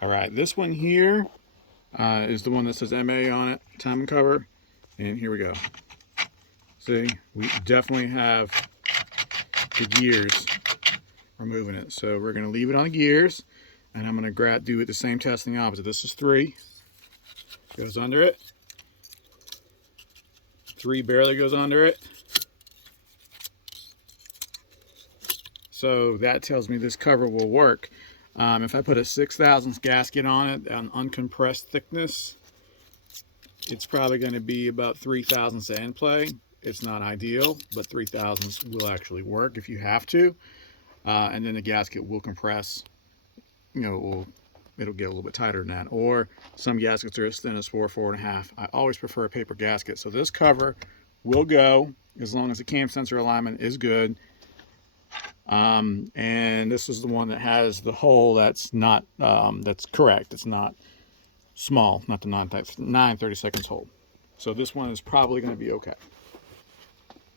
All right, this one here is the one that says MA on it, timing cover. And here we go. See, we definitely have the gears removing it. So we're going to leave it on the gears, and I'm going to do it the same testing opposite. This is 3, goes under it. 3 barely goes under it. So that tells me this cover will work. If I put a 6,000 gasket on it, on uncompressed thickness, it's probably going to be about 3,000 end play. It's not ideal, but 3,000 will actually work if you have to. And then the gasket will compress. You know, it'll get a little bit tighter than that. Or some gaskets are as thin as 4, 4.5. I always prefer a paper gasket. So this cover will go as long as the cam sensor alignment is good. And this is the one that has the hole that's not that's correct. It's not small, not the 9 30 seconds hole. So this one is probably going to be okay.